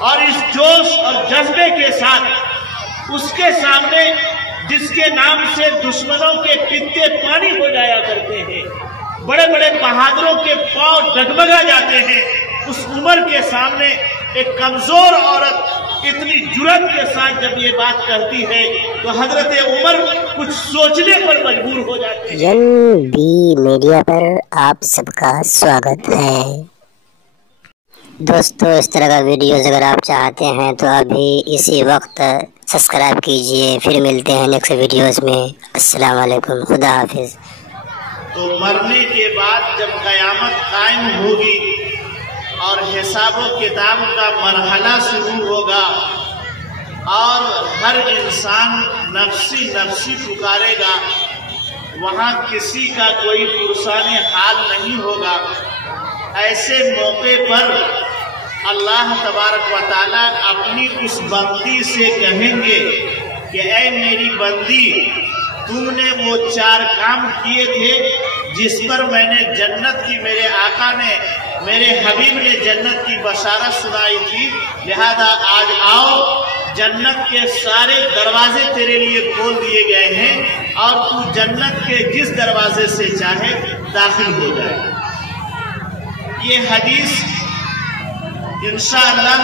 اور اس جوش اور جذبے کے ساتھ اس کے سامنے جس کے نام سے دشمنوں کے پتے پانی ہو جایا کرتے ہیں، بڑے بڑے بہادروں کے پاؤں ڈگمگا جاتے ہیں، اس عمر کے سامنے ایک کمزور عورت اتنی جرأت کے ساتھ جب یہ بات کہتی ہے تو حضرت عمر کچھ سوچنے پر مجبور ہو جاتے ہیں۔ این بی میڈیا پر آپ سب کا سواگت ہے۔ دوستو، اس طرح کا ویڈیوز اگر آپ چاہتے ہیں تو ابھی اسی وقت سبسکرائب کیجئے۔ پھر ملتے ہیں نیکسٹ ویڈیوز میں۔ السلام علیکم، خدا حافظ۔ تو مرنے کے بعد جب قیامت قائم ہوگی اور حساب و کتاب کا مرحلہ شروع ہوگا اور ہر انسان نفسی نفسی پکارے گا، وہاں کسی کا کوئی پرسان حال نہیں ہوگا۔ ایسے موقع پر اللہ تبارک و تعالیٰ اپنی اس بندی سے کہیں گے کہ اے میری بندی، تم نے وہ 4 کام کیے تھے جس پر میں نے جنت کی، میرے آقا نے، میرے حبیب نے جنت کی بشارت سنائی تھی، لہذا آج آؤ، جنت کے سارے دروازے تیرے لیے کھول دیے گئے ہیں اور تو جنت کے جس دروازے سے چاہے داخل ہو جائے۔ یہ حدیث انشاءاللہ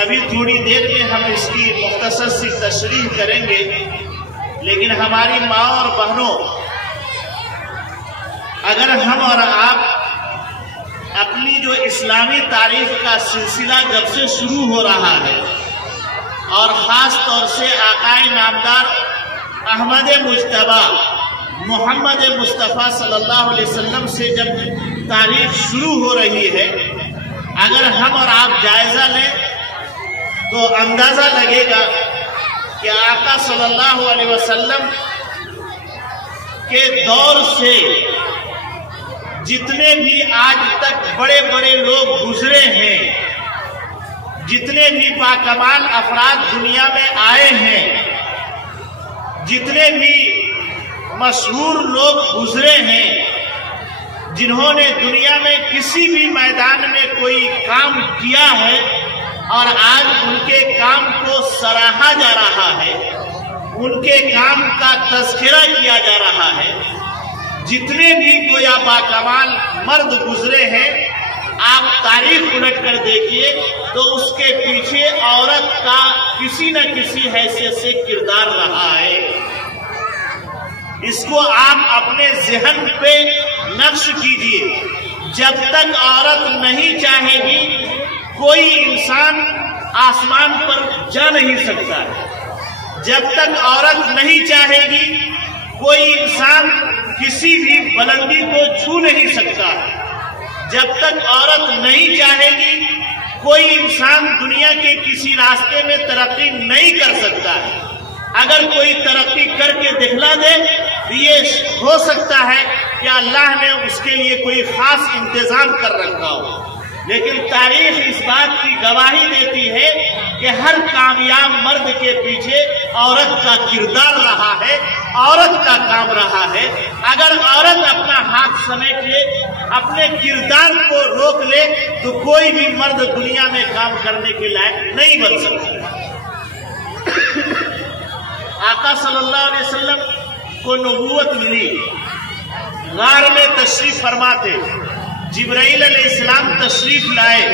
ابھی تھوڑی دیر میں ہم اس کی مختصر سی تشریح کریں گے، لیکن ہماری ماں اور بہنوں، اگر ہم اور آپ اپنی جو اسلامی تاریخ کا سلسلہ جب سے شروع ہو رہا ہے اور خاص طور سے آقائے نامدار احمد مجتبیٰ محمد مصطفیٰ صلی اللہ علیہ وسلم سے جب تاریخ شروع ہو رہی ہے، اگر ہم اور آپ جائزہ لیں تو اندازہ لگے گا کہ آقا صلی اللہ علیہ وسلم کے دور سے جتنے بھی آج تک بڑے بڑے لوگ گزرے ہیں، جتنے بھی باکمال افراد دنیا میں آئے ہیں، جتنے بھی مشہور لوگ گزرے ہیں، جنہوں نے دنیا میں کسی بھی میدان میں کوئی کام کیا ہے اور آج ان کے کام کو سراہا جا رہا ہے، ان کے کام کا تذکرہ کیا جا رہا ہے، جتنے بھی گویا باکمال مرد گزرے ہیں، آپ تاریخ الٹ کر دیکھیے تو اس کے پیچھے عورت کا کسی نہ کسی حیثیت سے کردار رہا ہے۔ اس کو آپ اپنے ذہن پہ نقش کیجئے۔ جب تک عورت نہیں چاہے گی، کوئی انسان آسمان پر جا نہیں سکتا ہے۔ جب تک عورت نہیں چاہے گی، کوئی انسان کسی بھی بلندی کو چھو نہیں سکتا ہے۔ جب تک عورت نہیں چاہے گی، کوئی انسان دنیا کے کسی راستے میں ترقی نہیں کر سکتا ہے۔ اگر کوئی ترقی کر کے دکھلا دے تو یہ ہو سکتا ہے کہ اللہ نے اس کے لیے کوئی خاص انتظام کر رکھا ہو، لیکن تاریخ اس بات کی گواہی دیتی ہے کہ ہر کامیاب مرد کے پیچھے عورت کا کردار رہا ہے، عورت کا کام رہا ہے۔ اگر عورت اپنا ہاتھ سمیٹ لے، اپنے کردار کو روک لے تو کوئی بھی مرد دنیا میں کام کرنے کے لائق نہیں بن سکتا۔ آقا صلی اللہ علیہ وسلم کو نبوت ملی، غار میں تشریف فرما تھے، جبرائیل علیہ السلام تشریف لائے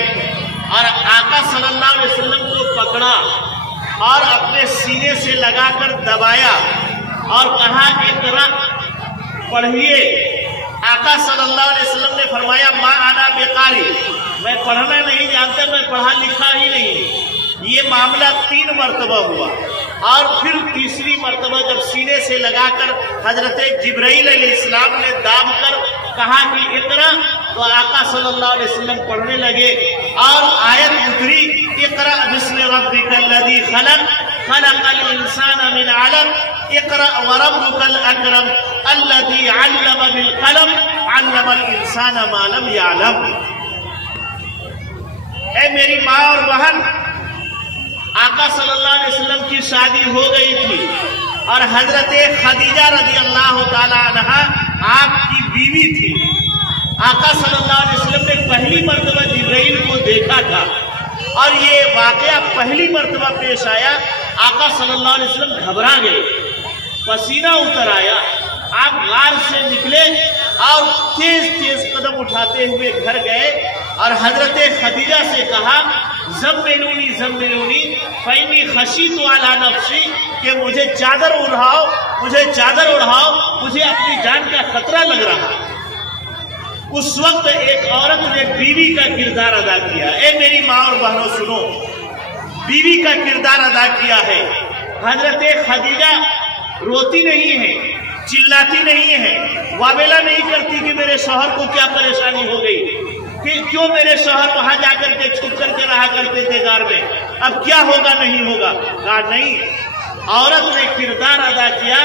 اور آقا صلی اللہ علیہ وسلم کو پکڑا اور اپنے سینے سے لگا کر دبایا اور کہا اقرا، پڑھیے۔ آقا صلی اللہ علیہ وسلم نے فرمایا ما انا بقاری، میں پڑھنا نہیں جانتا، میں پڑھا لکھا ہی نہیں۔ یہ معاملہ 3 مرتبہ ہوا اور پھر تیسری مرتبہ جب سینے سے لگا کر حضرت جبرائیل علیہ السلام نے داب کر کہا کہ اقرا، تو آقا صلی اللہ علیہ وسلم پڑھنے لگے اور آیت اتری اقرا بسم ربک الذی خلق خلق الانسان من علق اقرا وربک الاکرم الذی علم بالقلم علم الانسان ما لم یعلم۔ اے میری ماں اور بہن، آقا صلی اللہ علیہ وسلم کی شادی ہو گئی تھی اور حضرت خدیجہ رضی اللہ تعالی عنہا آپ کی بیوی تھی۔ آقا صلی اللہ علیہ وسلم نے پہلی مرتبہ جبرائیل کو دیکھا تھا اور یہ واقعہ پہلی مرتبہ پیش آیا، آقا صلی اللہ علیہ وسلم گھبرا گئے، پسینہ اتر آیا، آپ غار سے نکلے اور تیز تیز قدم اٹھاتے ہوئے گھر گئے اور حضرت خدیجہ سے کہا زملونی زملونی فإنی خشیت علی نفسی، کہ مجھے چادر اڑاؤ، مجھے چادر اڑاؤ، مجھے اپنی جان کا خطرہ لگ رہا۔ اس وقت ایک عورت نے بیوی کا کردار ادا کیا۔ اے میری ماں اور بہنوں سنو، بیوی کا کردار ادا کیا ہے۔ حضرت خدیجہ روتی نہیں ہے، چلاتی نہیں ہے، واویلا نہیں کرتی کہ میرے شوہر کو کیا پریشانی ہو گئی، کہ کیوں میرے شوہر وہاں جا کر کے چھپ کر کے رہا کرتے تھے غار میں، اب کیا ہوگا نہیں ہوگا۔ کہا نہیں، عورت نے کردار ادا کیا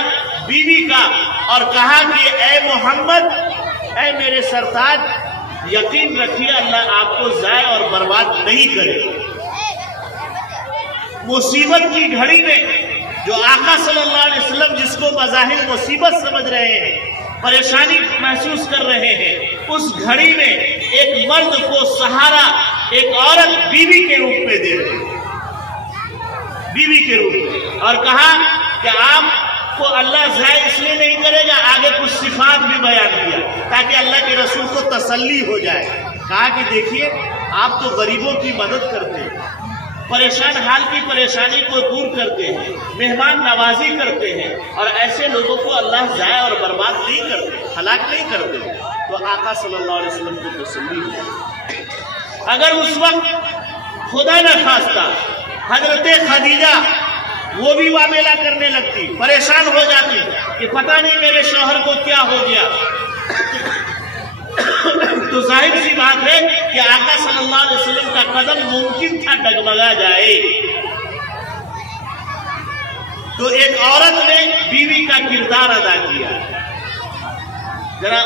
بیوی کا اور کہا کہ اے محمد، اے میرے سرتاج، یقین رکھیے اللہ آپ کو ضائع اور برباد نہیں کرے۔ مصیبت کی گھڑی میں جو آقا صلی اللہ علیہ وسلم جس کو بظاہر مصیبت سمجھ رہے ہیں، پریشانی محسوس کر رہے ہیں، اس گھڑی میں ایک مرد کو سہارا ایک عورت بیوی کے روپ میں دے رہی ہے، بیوی کے روپ میں، اور کہا کہ آپ کو اللہ ضائع اس لیے نہیں کرے گا، آگے کچھ صفات بھی بیان کیا تاکہ اللہ کے رسول کو تسلی ہو جائے۔ کہا کہ دیکھیے آپ تو غریبوں کی مدد کرتے ہیں، پریشان حال کی پریشانی کو دور کرتے ہیں، مہمان نوازی کرتے ہیں، اور ایسے لوگوں کو اللہ ضائع اور برباد نہیں کرتے، ہلاک نہیں کرتے۔ تو آقا صلی اللہ علیہ وسلم کو تسلی ہوئی۔ اگر اس وقت خدا نہ خواستہ حضرت خدیجہ وہ بھی وامیلا کرنے لگتی، پریشان ہو جاتی کہ پتہ نہیں میرے شوہر کو کیا ہو گیا، تو ظاہر سی بات ہے کہ آقا صلی اللہ علیہ وسلم کا قدم ممکن تھا ڈگمگا جائے۔ تو ایک عورت نے بیوی کا کردار ادا کیا۔ ذرا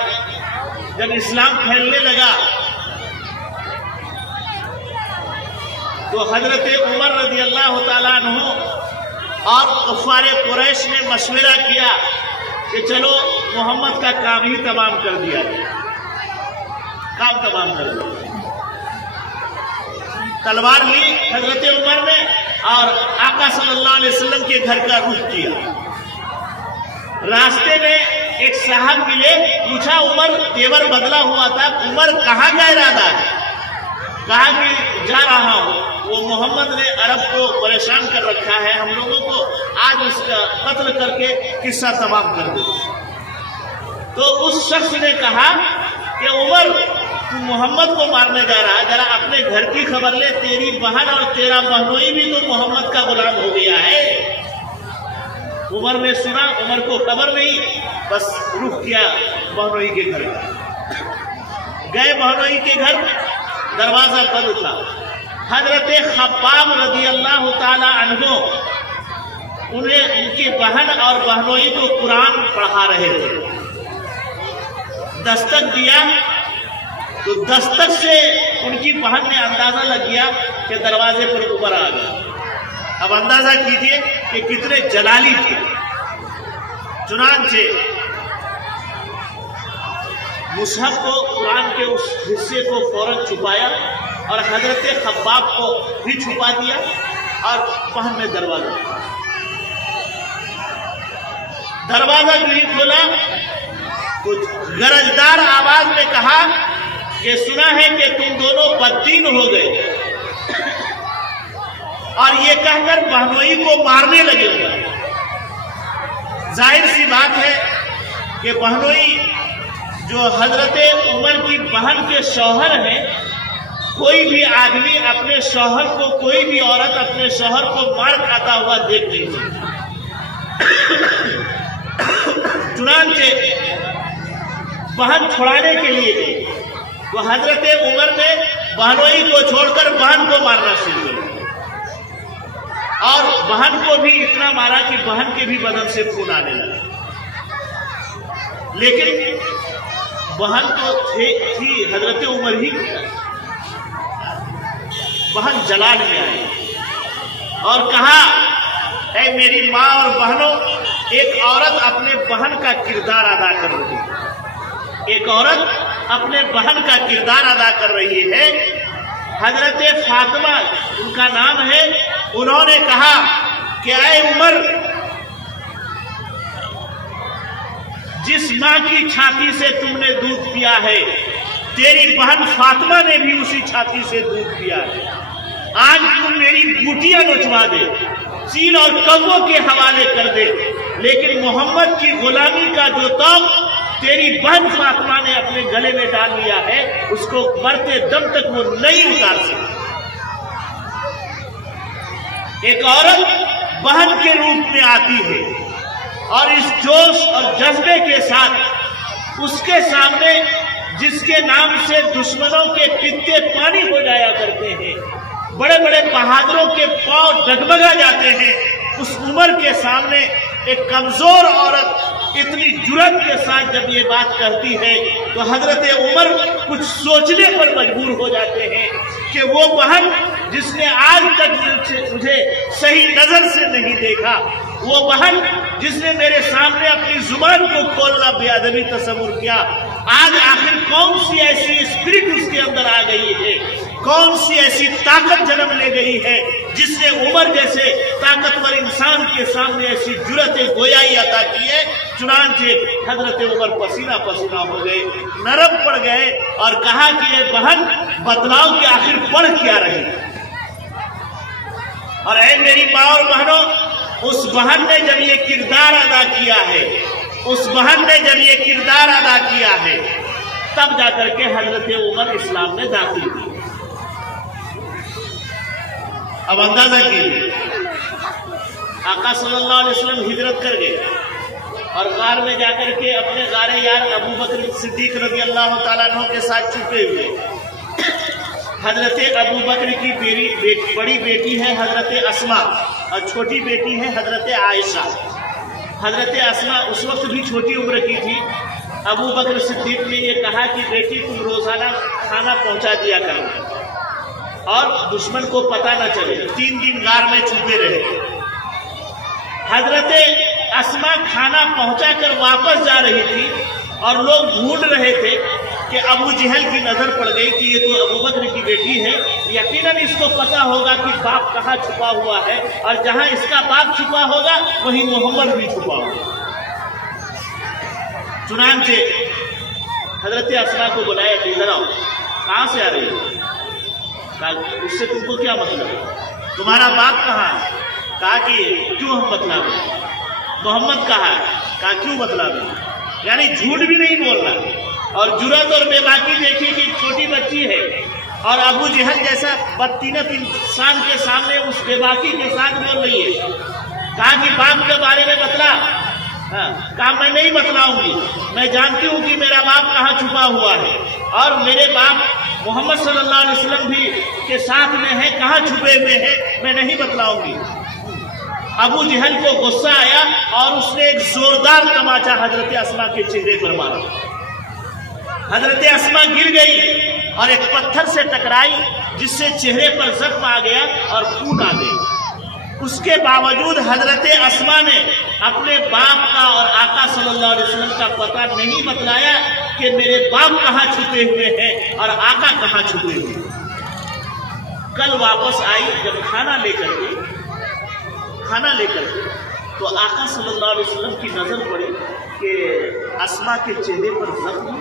جب اسلام پھیلنے لگا تو حضرت عمر رضی اللہ تعالیٰ عنہ اور کفار قریش نے مشورہ کیا کہ چلو محمد کا کام ہی تمام کر دیا جائے، کام تمام کر دیا۔ تلوار لی حضرت عمر نے اور آقا صلی اللہ علیہ وسلم کے گھر کا رخ کیا۔ راستے میں ایک صاحب ملے، پوچھا عمر تیور بدلا ہوا تھا، عمر کہاں کا ارادہ ہے؟ کہا کہ جا رہا ہوں، وہ محمد نے عرب کو پریشان کر رکھا ہے، ہم لوگوں کو آج اس کا قتل کر کے قصہ تمام کر دے۔ تو اس شخص نے کہا کہ عمر تو محمد کو مارنے جا رہا ہے، ذرا اپنے گھر کی خبر لے، تیری بہن اور تیرا بہنوئی بھی تو محمد کا غلام ہو گیا ہے۔ عمر نے سنا، عمر کو خبر نہیں، بس رخ کیا بہنوئی کے گھر۔ گئے بہنوئی کے گھر، دروازہ بند تھا۔ حضرت خباب رضی اللہ تعالی عنہ انہیں ان کی بہن اور بہنوئی کو قرآن پڑھا رہے تھے۔ دستک دیا تو دستک سے ان کی بہن نے اندازہ لگ گیا کہ دروازے پر عمر آ گیا۔ اب اندازہ کیجئے کہ کتنے جلالی تھے۔ چنانچہ مصحف کو، قرآن کے اس حصے کو فوراً چھپایا اور حضرت خباب کو بھی چھپا دیا اور بہن نے دروازہ نہیں کھولا، کچھ گرجدار آواز میں کہا کہ سنا ہے کہ تم دونوں بددین ہو گئے، اور یہ کہہ کر بہنوئی کو مارنے لگے ہوئے۔ ظاہر سی بات ہے کہ بہنوئی جو حضرت عمر کی بہن کے شوہر ہیں، کوئی بھی آدمی اپنے شوہر کو، کوئی بھی عورت اپنے شوہر کو مار کھاتا ہوا دیکھ نہیں سکتی۔ چنانچہ بہن چھڑانے کے لیے گئی تو حضرت عمر نے بہنوئی کو چھوڑ کر بہن کو مارنا شروع کیا، اور بہن کو بھی اتنا مارا کہ بہن کے بھی بدن سے خون آنے لگا۔ لیکن بہن تو تھی حضرت عمر ہی کی، بہن جلال میں آئی اور کہا اے میری ماں اور بہنوں، ایک عورت اپنے بہن کا کردار ادا کر رہی ہے، ایک عورت اپنے بہن کا کردار ادا کر رہی ہے، حضرت فاطمہ ان کا نام ہے، انہوں نے کہا کہ اے عمر، جس ماں کی چھاتی سے تم نے دودھ پیا ہے تیری بہن فاطمہ نے بھی اسی چھاتی سے دودھ پیا ہے، آج تم میری بوٹیاں نچوا دے، چیل اور کووں کے حوالے کر دے، لیکن محمد کی غلامی کا جو توق تیری بہن فاطمہ نے اپنے گلے میں ڈال لیا ہے، اس کو مرتے دم تک وہ نہیں اتار سکتی۔ ایک عورت بہن کے روپ میں آتی ہے اور اس جوش اور جذبے کے ساتھ اس کے سامنے جس کے نام سے دشمنوں کے پتے پانی ہو جایا کرتے ہیں، بڑے بڑے بہادروں کے پاؤں ڈگمگا جاتے ہیں، اس عمر کے سامنے ایک کمزور عورت اتنی جرأت کے ساتھ جب یہ بات کہتی ہے تو حضرت عمر کچھ سوچنے پر مجبور ہو جاتے ہیں کہ وہ بہن جس نے آج تک مجھے صحیح نظر سے نہیں دیکھا، وہ بہن جس نے میرے سامنے اپنی زبان کو کھولنا بے ادبی تصور کیا، آج آخر کون سی ایسی اسپرٹ اس کے اندر آ گئی ہے، کون سی ایسی طاقت جنم لے گئی ہے جس نے عمر جیسے طاقتور انسان کے سامنے ایسی جرأت گویائی عطا کی ہے۔ چنانچہ حضرت عمر پسینہ پسینہ ہو گئے، نرم پڑ گئے اور کہا کہ یہ بہن بتلاؤ کہ آخر پڑھ کیا رہی، اور اے میری ماں اور بہنوں، اس بہن نے جب یہ کردار ادا کیا ہے، اس بہن نے جب یہ کردار ادا کیا ہے، تب جا کر کے حضرت عمر اسلام میں داخل ہوئے۔ اب اندازہ کیجیے، آقا صلی اللہ علیہ وسلم ہجرت کر گئے اور غار میں جا کر کے اپنے غار یار ابو بکر صدیق رضی اللہ تعالیٰ عنہ کے ساتھ چھپے ہوئے۔ حضرت ابو بکر کی بڑی بیٹی ہے حضرت اسما اور چھوٹی بیٹی ہے حضرت عائشہ۔ حضرت اسما اس وقت بھی چھوٹی عمر کی تھی۔ ابو بکر صدیق نے یہ کہا کہ بیٹی تم روزانہ کھانا پہنچا دیا کرو اور دشمن کو پتہ نہ چلے۔ 3 دن غار میں چھپے رہے۔ حضرت اسما کھانا پہنچا کر واپس جا رہی تھی اور لوگ ڈھونڈ رہے تھے کہ ابو جہل کی نظر پڑ گئی کہ یہ تو ابو بکر کی بیٹی ہے، یقیناً اس کو پتا ہوگا کہ باپ کہاں چھپا ہوا ہے، اور جہاں اس کا باپ چھپا ہوگا وہیں محمد بھی چھپا ہوگا۔ چنانچہ حضرت اسما کو بلایا کہ ذرا کہاں سے آ رہی ہے؟ کہا اس سے تم کو کیا مطلب ہے؟ تمہارا باپ کہاں ہے؟ کہا کہ کیوں ہم بتلا دیں؟ محمد کہا ہے، کہا کیوں بتلا دیں؟ یعنی جھوٹ بھی نہیں بولنا، اور جرأت اور بے باکی دیکھی کہ چھوٹی بچی ہے اور ابو جہل جیسا بدتینت انسان کے سامنے اس بے باکی کے ساتھ بول رہی ہے۔ کہا کہ باپ کے بارے میں بتلا۔ کہا میں نہیں بتلاؤں گی، میں جانتی ہوں کہ میرا باپ کہاں چھپا ہوا ہے، اور میرے باپ محمد صلی اللہ علیہ وسلم بھی کے ساتھ میں ہے، کہاں چھپے ہوئے ہیں، میں نہیں بتلاؤں گی۔ ابو جہل کو غصہ آیا اور اس نے ایک زوردار تماچا حضرت اسما کے چہرے پر مارا۔ حضرت اسما گر گئی اور ایک پتھر سے ٹکرائی جس سے چہرے پر زخم آ گیا اور خون آ گئی۔ اس کے باوجود حضرت اسما نے اپنے باپ کا اور آقا صلی اللہ علیہ وسلم کا پتہ نہیں بتلایا کہ میرے باپ کہاں چھپے ہوئے ہیں اور آقا کہاں چھپے ہوئے ہیں۔ کل واپس آئی جب کھانا لے کر کے تو آقا صلی اللہ علیہ وسلم کی نظر پڑی کہ اسما کے چہرے پر زخم